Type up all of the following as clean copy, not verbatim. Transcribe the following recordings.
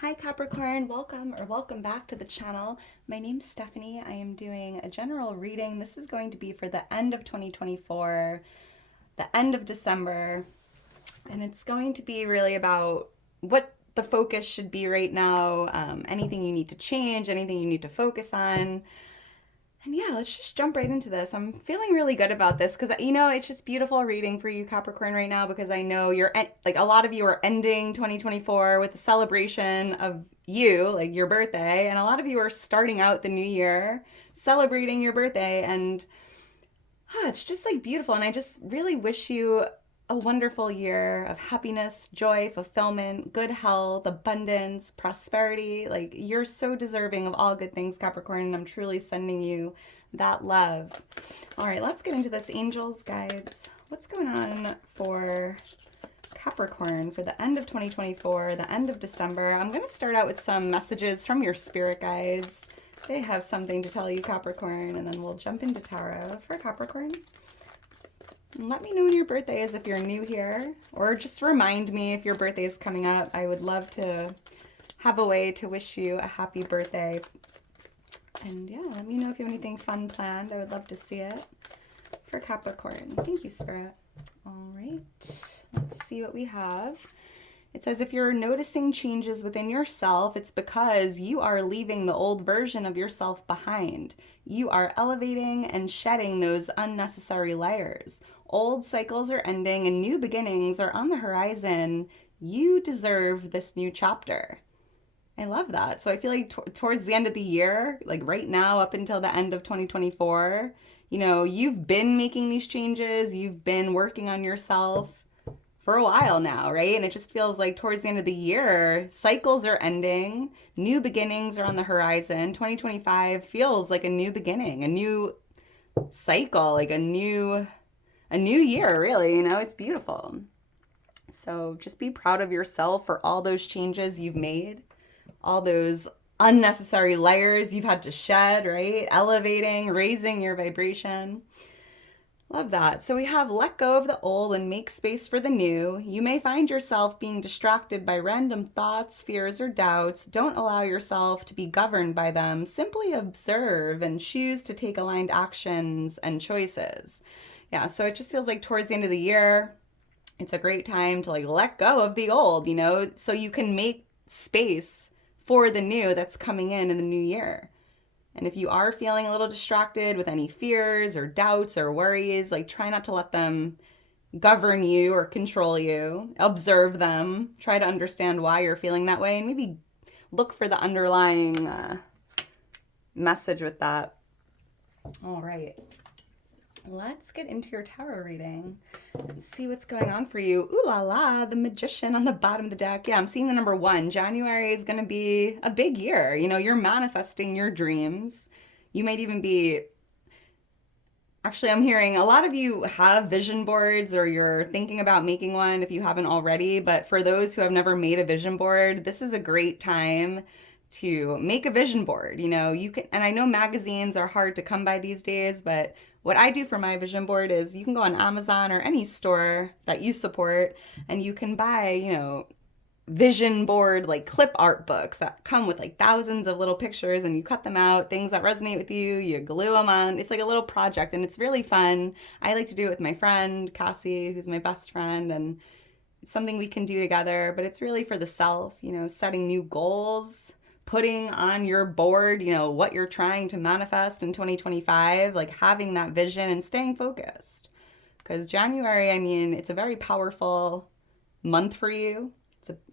Hi Capricorn, welcome back to the channel. My name's Stephanie. I am doing a general reading. This is going to be for the end of 2024, the end of December, and it's going to be really about what the focus should be right now, anything you need to change, anything you need to focus on. And yeah, let's just jump right into this. I'm feeling really good about this because, it's just beautiful reading for you, Capricorn, right now because I know like a lot of you are ending 2024 with the celebration of you, like your birthday, and a lot of you are starting out the new year celebrating your birthday. And it's just like beautiful. And I just really wish you a wonderful year of happiness, joy, fulfillment, good health, abundance, prosperity. Like you're so deserving of all good things, Capricorn, and I'm truly sending you that love. All right, let's get into this. Angels, guides, what's going on for Capricorn for the end of 2024, the end of December? I'm going to start out with some messages from your spirit guides. They have something to tell you, Capricorn, and then we'll jump into tarot for Capricorn. And let me know when your birthday is if you're new here, or just remind me if your birthday is coming up. I would love to have a way to wish you a happy birthday. And yeah, let me know if you have anything fun planned. I would love to see it for Capricorn. Thank you, Spirit. All right, let's see what we have. It says if you're noticing changes within yourself, it's because you are leaving the old version of yourself behind. You are elevating and shedding those unnecessary layers. Old cycles are ending and new beginnings are on the horizon. You deserve this new chapter. I love that. So I feel like towards the end of the year, like right now up until the end of 2024, you've been making these changes. You've been working on yourself for a while now, right? And it just feels like towards the end of the year, cycles are ending, new beginnings are on the horizon. 2025 feels like a new beginning, a new cycle, like a new year, really, it's beautiful. So just be proud of yourself for all those changes you've made, all those unnecessary layers you've had to shed, right? Elevating, raising your vibration. Love that. So we have let go of the old and make space for the new. You may find yourself being distracted by random thoughts, fears, or doubts. Don't allow yourself to be governed by them. Simply observe and choose to take aligned actions and choices. Yeah, so it just feels like towards the end of the year, it's a great time to like let go of the old, so you can make space for the new that's coming in the new year. And if you are feeling a little distracted with any fears or doubts or worries, like try not to let them govern you or control you. Observe them. Try to understand why you're feeling that way and maybe look for the underlying message with that. All right. Let's get into your tarot reading and see what's going on for you. Ooh la la, the Magician on the bottom of the deck. Yeah, I'm seeing the number 1. January is going to be a big year. You're manifesting your dreams. You might even be... Actually, I'm hearing a lot of you have vision boards or you're thinking about making one if you haven't already. But for those who have never made a vision board, this is a great time to make a vision board. You can, and I know magazines are hard to come by these days, but what I do for my vision board is you can go on Amazon or any store that you support and you can buy, vision board like clip art books that come with like thousands of little pictures and you cut them out, things that resonate with you, you glue them on. It's like a little project and it's really fun. I like to do it with my friend Cassie, who's my best friend, and it's something we can do together, but it's really for the self, setting new goals, putting on your board, what you're trying to manifest in 2025, like having that vision and staying focused. Because January, it's a very powerful month for you.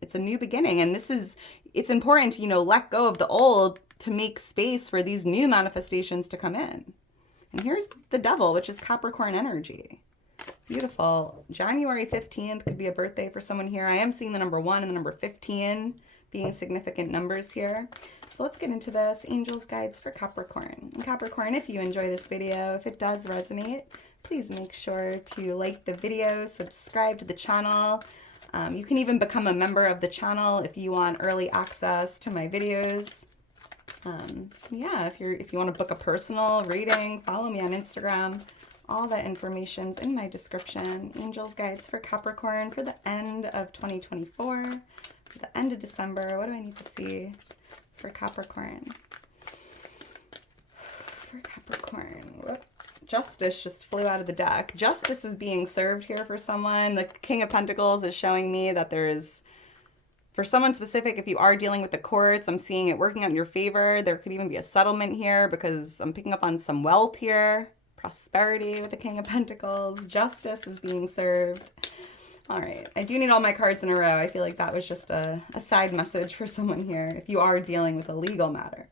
It's a new beginning. And it's important to, let go of the old to make space for these new manifestations to come in. And here's the Devil, which is Capricorn energy. Beautiful. January 15th could be a birthday for someone here. I am seeing the number 1 and the number 15 being significant numbers here. So let's get into this. Angels, guides for Capricorn. And Capricorn, if you enjoy this video, if it does resonate, please make sure to like the video, subscribe to the channel. You can even become a member of the channel if you want early access to my videos. Yeah, if you want to book a personal reading, follow me on Instagram. All that information's in my description. Angels, guides for Capricorn for the end of 2024. The end of December, what do I need to see for Capricorn? For Capricorn, whoop. Justice just flew out of the deck. Justice is being served here for someone. The King of Pentacles is showing me that there's, for someone specific, if you are dealing with the courts, I'm seeing it working out in your favor. There could even be a settlement here because I'm picking up on some wealth here. Prosperity with the King of Pentacles. Justice is being served. All right, I do need all my cards in a row. I feel like that was just a side message for someone here if you are dealing with a legal matter.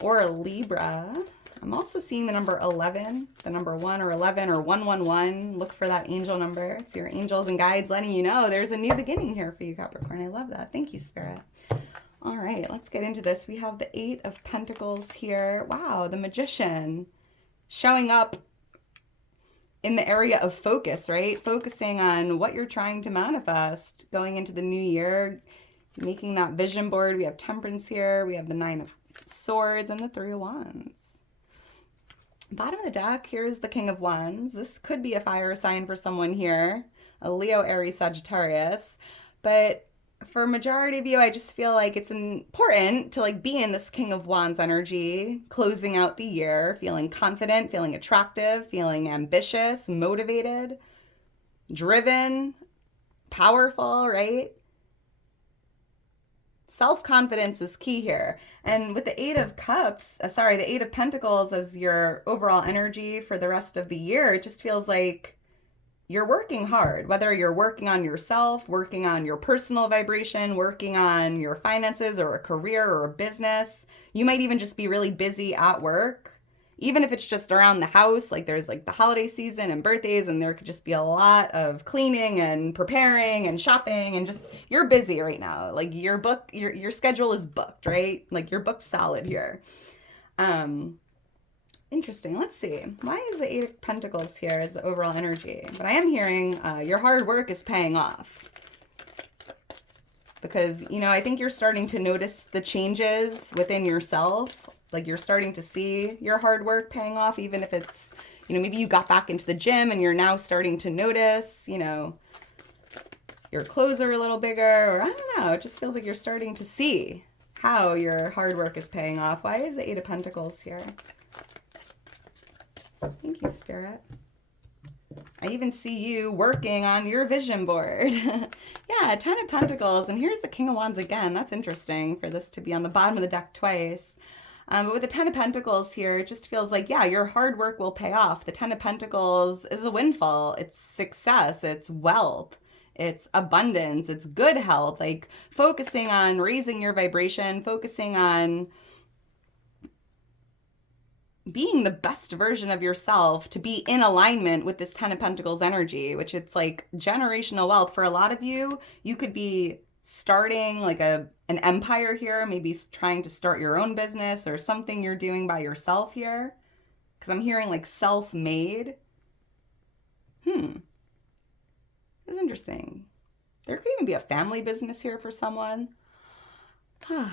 Or a Libra. I'm also seeing the number 11, the number 1 or 11 or 111. Look for that angel number. It's your angels and guides letting you know there's a new beginning here for you, Capricorn. I love that. Thank you, Spirit. All right, let's get into this. We have the 8 of Pentacles here. Wow, the Magician showing up in the area of focus, right? Focusing on what you're trying to manifest going into the new year, making that vision board. We have Temperance here. We have the 9 of Swords and the 3 of Wands. Bottom of the deck, here's the King of Wands. This could be a fire sign for someone here, a Leo, Aries, Sagittarius. But for majority of you, I just feel like it's important to like be in this King of Wands energy, closing out the year, feeling confident, feeling attractive, feeling ambitious, motivated, driven, powerful, right? Self-confidence is key here. And with the 8 of Cups, the 8 of Pentacles as your overall energy for the rest of the year, it just feels like you're working hard, whether you're working on yourself, working on your personal vibration, working on your finances or a career or a business. You might even just be really busy at work. Even if it's just around the house, like there's like the holiday season and birthdays, and there could just be a lot of cleaning and preparing and shopping and just, you're busy right now. Like your schedule is booked, right? Like you're booked solid here. Interesting. Let's see. Why is the 8 of Pentacles here as the overall energy? But I am hearing your hard work is paying off. Because, you know, I think you're starting to notice the changes within yourself. Like you're starting to see your hard work paying off, even if it's, you know, maybe you got back into the gym and you're now starting to notice, you know, your clothes are a little bigger, or I don't know, it just feels like you're starting to see how your hard work is paying off. Why is the 8 of Pentacles here? Thank you, Spirit. I even see you working on your vision board. Yeah, 10 of Pentacles, and here's the King of Wands again. That's interesting for this to be on the bottom of the deck twice. But with the 10 of Pentacles here, it just feels like, yeah, your hard work will pay off. The 10 of Pentacles is a windfall. It's success. It's wealth. It's abundance. It's good health. Like focusing on raising your vibration, focusing on being the best version of yourself, to be in alignment with this 10 of Pentacles energy, which it's like generational wealth. For a lot of you, you could be starting like an empire here, maybe trying to start your own business or something you're doing by yourself here. Because I'm hearing like self-made. It's interesting. There could even be a family business here for someone. But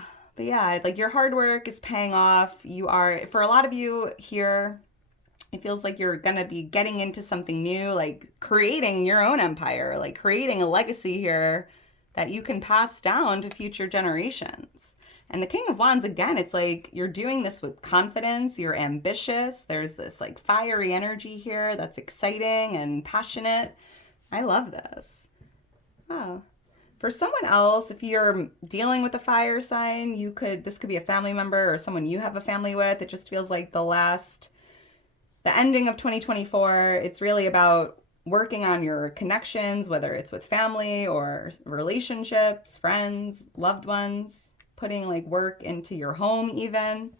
yeah, like your hard work is paying off. You are, for a lot of you here, it feels like you're going to be getting into something new, like creating your own empire, like creating a legacy here that you can pass down to future generations. And the King of Wands, again, it's like you're doing this with confidence. You're ambitious. There's this like fiery energy here that's exciting and passionate. I love this. Wow. For someone else, if you're dealing with a fire sign, this could be a family member or someone you have a family with. It just feels like the ending of 2024, it's really about working on your connections, whether it's with family or relationships, friends, loved ones, putting like work into your home even.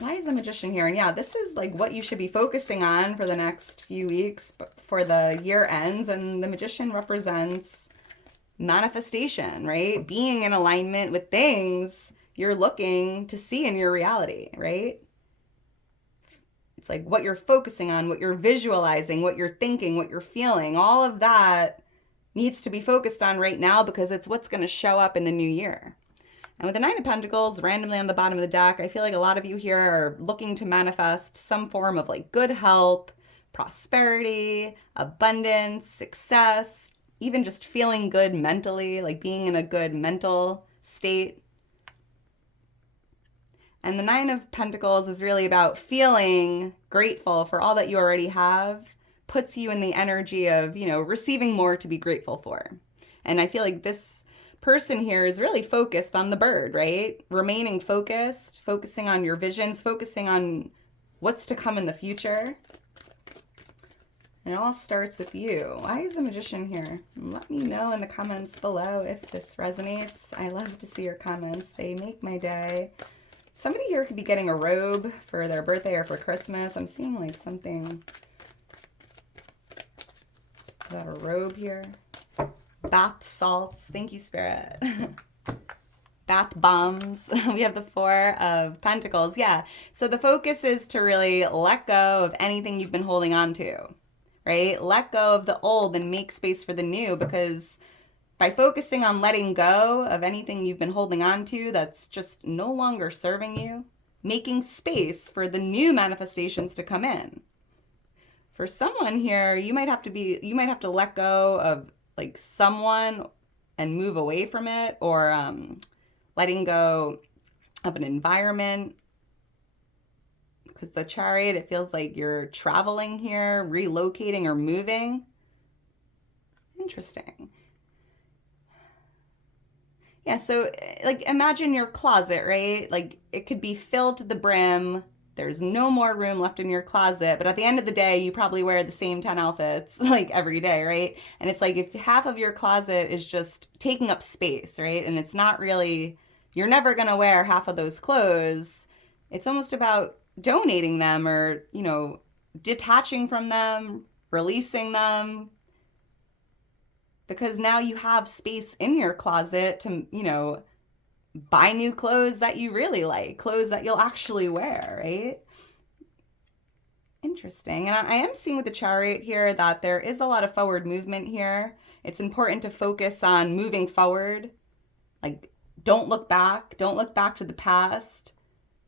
Why is the Magician here? And yeah, this is like what you should be focusing on for the next few weeks before the year ends. And the Magician represents manifestation, right? Being in alignment with things you're looking to see in your reality, right? It's like what you're focusing on, what you're visualizing, what you're thinking, what you're feeling, all of that needs to be focused on right now because it's what's going to show up in the new year. And with the 9 of Pentacles randomly on the bottom of the deck, I feel like a lot of you here are looking to manifest some form of like good health, prosperity, abundance, success, even just feeling good mentally, like being in a good mental state. And the Nine of Pentacles is really about feeling grateful for all that you already have, puts you in the energy of, receiving more to be grateful for. And I feel like this person here is really focused on the bird, right? Remaining focused, focusing on your visions, focusing on what's to come in the future. And it all starts with you. Why is the Magician here? Let me know in the comments below if this resonates. I love to see your comments. They make my day. Somebody here could be getting a robe for their birthday or for Christmas. I'm seeing like something about a robe here. Bath salts. Thank you, Spirit. Bath bombs. We have the Four of Pentacles. Yeah. So the focus is to really let go of anything you've been holding on to, right? Let go of the old and make space for the new, because by focusing on letting go of anything you've been holding on to that's just no longer serving you, making space for the new manifestations to come in. For someone here, you might have to let go of like someone and move away from it, or letting go of an environment. Because the Chariot, it feels like you're traveling here, relocating or moving. Interesting. Yeah, so like imagine your closet, right? Like it could be filled to the brim. There's no more room left in your closet, but at the end of the day, you probably wear the same 10 outfits like every day, right? And it's like if half of your closet is just taking up space, right? And it's not really, you're never going to wear half of those clothes. It's almost about donating them, or, detaching from them, releasing them, because now you have space in your closet to, buy new clothes that you really like, clothes that you'll actually wear, right? Interesting. And I am seeing with the Chariot here that there is a lot of forward movement here. It's important to focus on moving forward. Like, don't look back. Don't look back to the past.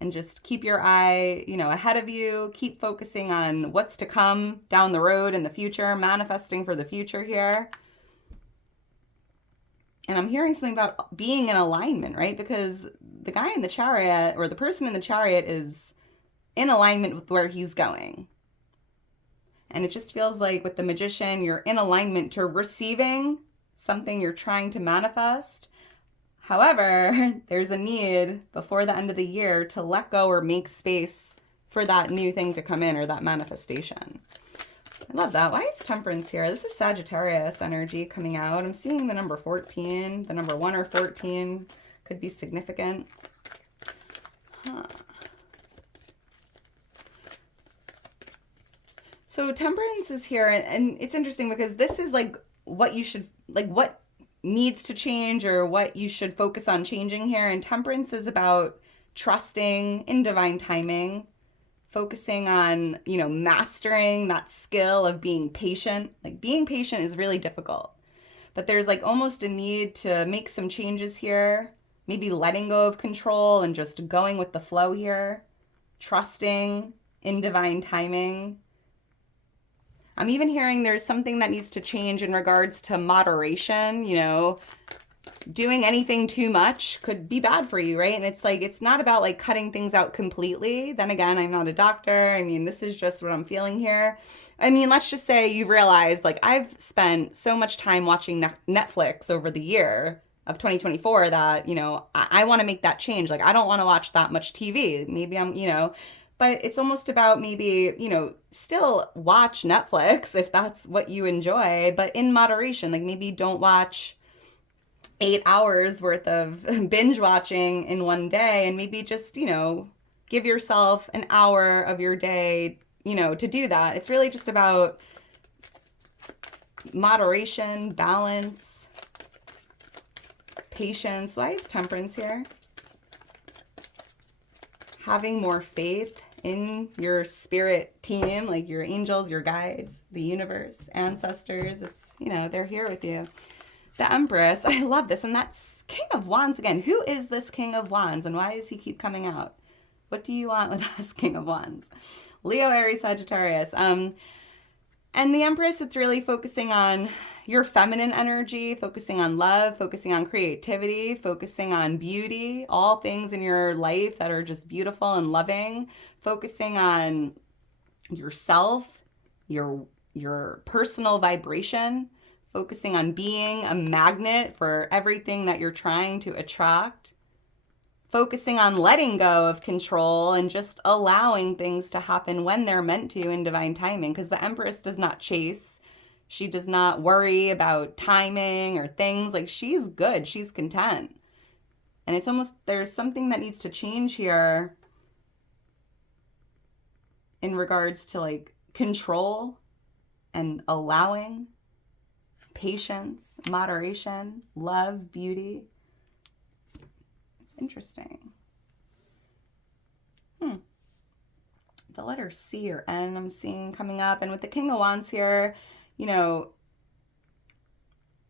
And just keep your eye, ahead of you. Keep focusing on what's to come down the road in the future, manifesting for the future here. And I'm hearing something about being in alignment, right? Because the guy in the Chariot, or the person in the Chariot, is in alignment with where he's going. And it just feels like with the Magician, you're in alignment to receiving something you're trying to manifest. However, there's a need before the end of the year to let go or make space for that new thing to come in, or that manifestation. I love that. Why is Temperance here? This is Sagittarius energy coming out. I'm seeing the number 14, the number 1 or 14 could be significant. So Temperance is here, and it's interesting because this is like what you should, like what needs to change or what you should focus on changing here. And Temperance is about trusting in divine timing, focusing on, mastering that skill of being patient. Like being patient is really difficult, but there's like almost a need to make some changes here. Maybe letting go of control and just going with the flow here. Trusting in divine timing. I'm even hearing there's something that needs to change in regards to moderation. Doing anything too much could be bad for you, right? And it's like, it's not about like cutting things out completely. Then again, I'm not a doctor. I mean, this is just what I'm feeling here. I mean, let's just say you realize, like, I've spent so much time watching Netflix over the year of 2024 that, I want to make that change. Like, I don't want to watch that much TV. Maybe I'm, but it's almost about maybe, still watch Netflix if that's what you enjoy, but in moderation. Like maybe don't watch 8 hours worth of binge watching in one day, and maybe just, give yourself an hour of your day, to do that. It's really just about moderation, balance, patience. Why is Temperance here? Having more faith in your spirit team, like your angels, your guides, the universe, ancestors. It's, they're here with you. The Empress, I love this. And that's King of Wands again. Who is this King of Wands, and why does he keep coming out? What do you want with us, King of Wands? Leo, Aries, Sagittarius. And the Empress, it's really focusing on your feminine energy, focusing on love, focusing on creativity, focusing on beauty, all things in your life that are just beautiful and loving, focusing on yourself, your personal vibration, focusing on being a magnet for everything that you're trying to attract, focusing on letting go of control and just allowing things to happen when they're meant to in divine timing, because the Empress does not chase. She does not worry about timing or things. Like, she's good. She's content. And it's almost, there's something that needs to change here in regards to like control and allowing, patience, moderation, love, beauty. Interesting. The letter C or N I'm seeing coming up. And with the King of Wands here, you know,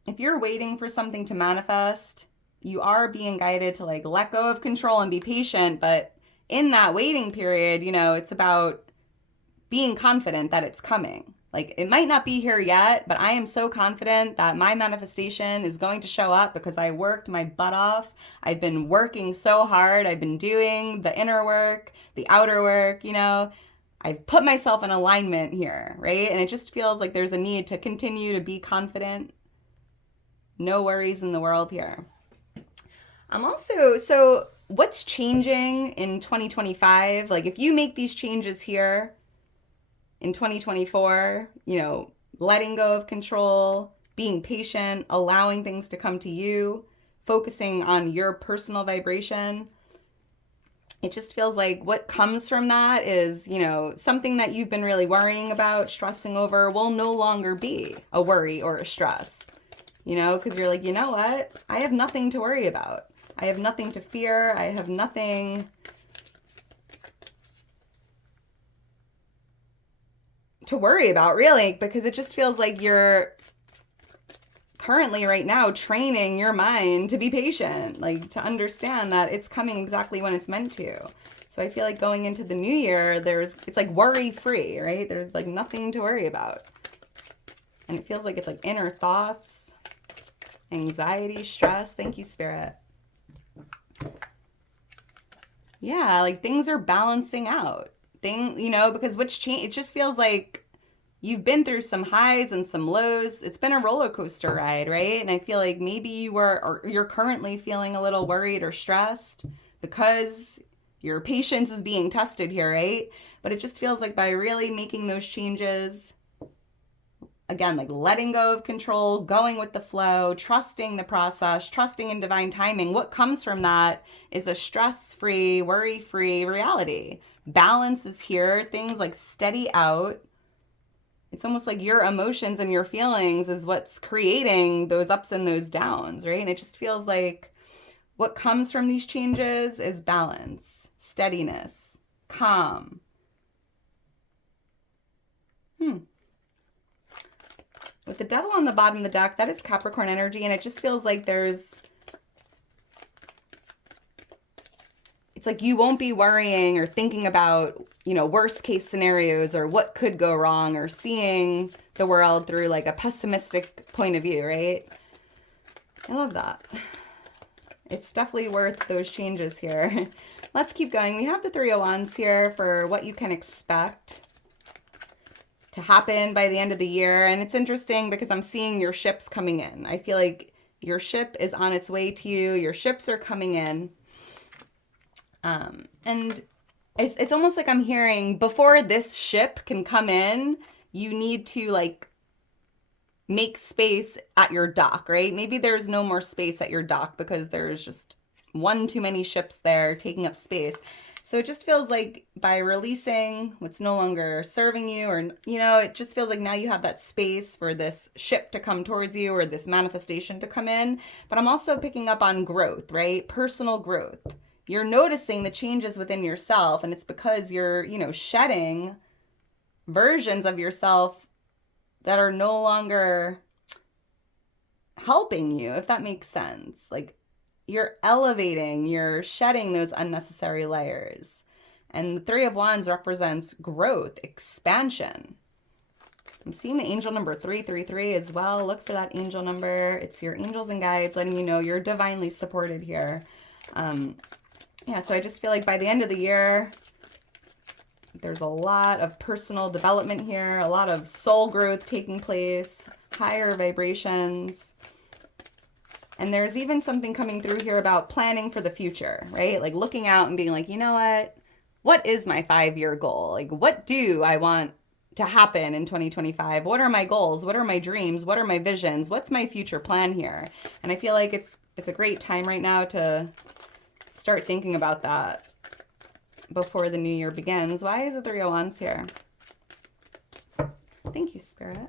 if you're waiting for something to manifest, you are being guided to like let go of control and be patient. But in that waiting period, you know, it's about being confident that it's coming. Like, it might not be here yet, but I am so confident that my manifestation is going to show up because I worked my butt off. I've been working so hard. I've been doing the inner work, the outer work, you know. I've put myself in alignment here, right? And it just feels like there's a need to continue to be confident. No worries in the world here. So what's changing in 2025? Like, if you make these changes here, in 2024, you know, letting go of control, being patient, allowing things to come to you, focusing on your personal vibration. It just feels like what comes from that is, you know, something that you've been really worrying about, stressing over, will no longer be a worry or a stress, you know, because you're like, you know what? I have nothing to worry about. I have nothing to fear. I have nothing to worry about, really, because it just feels like you're currently right now training your mind to be patient, like to understand that it's coming exactly when it's meant to. So I feel like going into the new year, it's like worry free, right? There's like nothing to worry about. And it feels like it's like inner thoughts, anxiety, stress. Thank you, Spirit. Yeah, like things are balancing out. You know, because it just feels like you've been through some highs and some lows. It's been a roller coaster ride, right? And I feel like maybe you're currently feeling a little worried or stressed because your patience is being tested here, right? But it just feels like by really making those changes, again, like letting go of control, going with the flow, trusting the process, trusting in divine timing, what comes from that is a stress-free, worry-free reality. Balance is here. Things like steady out. It's almost like your emotions and your feelings is what's creating those ups and those downs, right? And it just feels like what comes from these changes is balance, steadiness, calm. With the Devil on the bottom of the deck, that is Capricorn energy, and it just feels like it's like you won't be worrying or thinking about, you know, worst case scenarios or what could go wrong or seeing the world through like a pessimistic point of view, right? I love that. It's definitely worth those changes here. Let's keep going. We have the Three of Wands here for what you can expect to happen by the end of the year. And it's interesting because I'm seeing your ships coming in. I feel like your ship is on its way to you. Your ships are coming in. And it's almost like I'm hearing before this ship can come in, you need to like make space at your dock, right? Maybe there's no more space at your dock because there's just one too many ships there taking up space. So it just feels like by releasing what's no longer serving you, or, you know, it just feels like now you have that space for this ship to come towards you or this manifestation to come in. But I'm also picking up on growth, right? Personal growth. You're noticing the changes within yourself, and it's because you're, you know, shedding versions of yourself that are no longer helping you, if that makes sense. Like, you're elevating, you're shedding those unnecessary layers. And the Three of Wands represents growth, expansion. I'm seeing the angel number 333 as well. Look for that angel number. It's your angels and guides letting you know you're divinely supported here. Yeah, so I just feel like by the end of the year, there's a lot of personal development here, a lot of soul growth taking place, higher vibrations. And there's even something coming through here about planning for the future, right? Like looking out and being like, you know what? What is my 5-year goal? Like, what do I want to happen in 2025? What are my goals? What are my dreams? What are my visions? What's my future plan here? And I feel like it's a great time right now to start thinking about that before the new year begins. Why is it the Three of Wands here? Thank you, Spirit.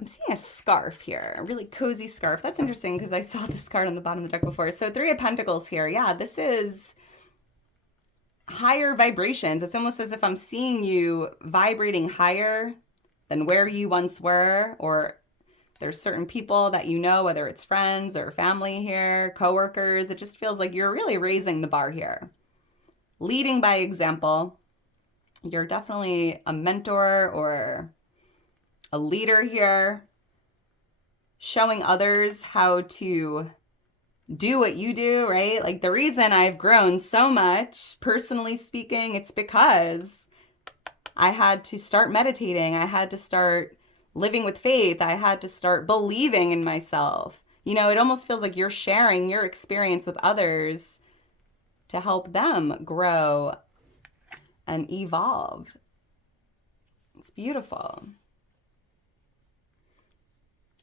I'm seeing a scarf here, a really cozy scarf. That's interesting because I saw this card on the bottom of the deck before. So Three of Pentacles here. Yeah, this is higher vibrations. It's almost as if I'm seeing you vibrating higher than where you once were, or there's certain people that you know, whether it's friends or family here, coworkers. It just feels like you're really raising the bar here. Leading by example. You're definitely a mentor or a leader here, showing others how to do what you do, right? Like the reason I've grown so much, personally speaking, it's because I had to start meditating. I had to start living with faith. I had to start believing in myself. You know, it almost feels like you're sharing your experience with others to help them grow and evolve. It's beautiful.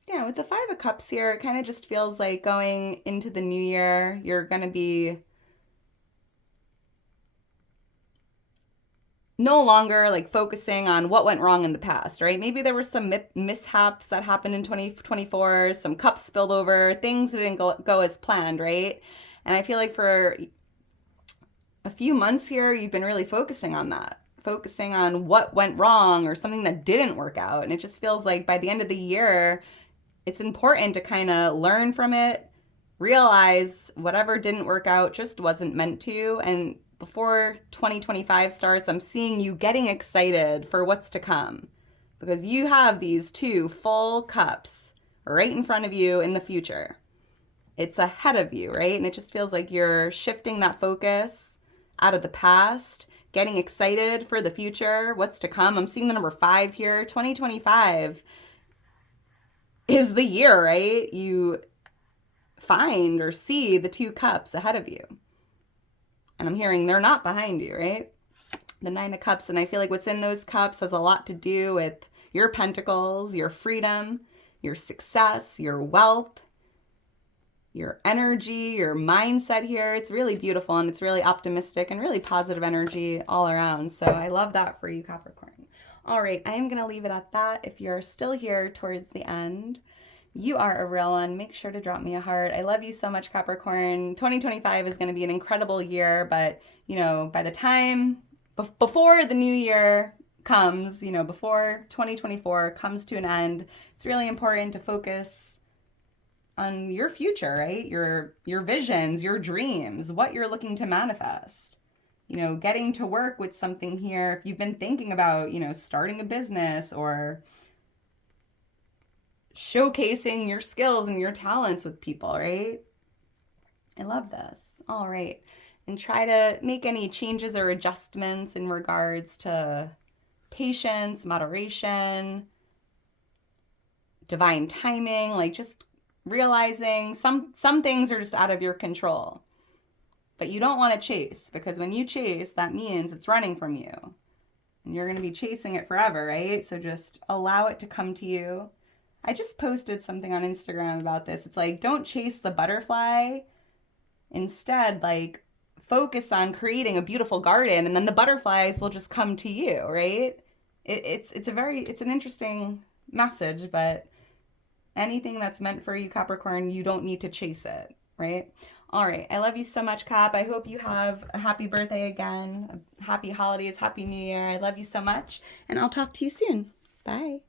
Yeah, with the Five of Cups here, it kind of just feels like going into the new year, you're going to be no longer like focusing on what went wrong in the past, right? Maybe there were some mishaps that happened in 2024, some cups spilled over, things didn't go as planned, right? And I feel like for a few months here, you've been really focusing on that, focusing on what went wrong or something that didn't work out. And it just feels like by the end of the year, it's important to kind of learn from it, realize whatever didn't work out just wasn't meant to. And before 2025 starts, I'm seeing you getting excited for what's to come because you have these two full cups right in front of you in the future. It's ahead of you, right? And it just feels like you're shifting that focus out of the past, getting excited for the future, what's to come. I'm seeing the number 5 here, 2025. Is the year, right? You find or see the 2 cups ahead of you. And I'm hearing they're not behind you, right? The 9 of Cups. And I feel like what's in those cups has a lot to do with your pentacles, your freedom, your success, your wealth, your energy, your mindset here. It's really beautiful and it's really optimistic and really positive energy all around. So I love that for you, Capricorn. All right, I am going to leave it at that. If you're still here towards the end, you are a real one. Make sure to drop me a heart. I love you so much, Capricorn. 2025 is going to be an incredible year, but, you know, by the time, before the new year comes, you know, before 2024 comes to an end, it's really important to focus on your future, right? Your visions, your dreams, what you're looking to manifest. You know, getting to work with something here. If you've been thinking about, you know, starting a business or showcasing your skills and your talents with people, right? I love this. All right. And try to make any changes or adjustments in regards to patience, moderation, divine timing, like just realizing some things are just out of your control. But you don't want to chase, because when you chase, that means it's running from you. And you're going to be chasing it forever, right? So just allow it to come to you. I just posted something on Instagram about this. It's like, don't chase the butterfly. Instead, like, focus on creating a beautiful garden, and then the butterflies will just come to you, right? It's an interesting message, but anything that's meant for you, Capricorn, you don't need to chase it, right? All right. I love you so much, Cap. I hope you have a happy birthday again. Happy holidays. Happy New Year. I love you so much. And I'll talk to you soon. Bye.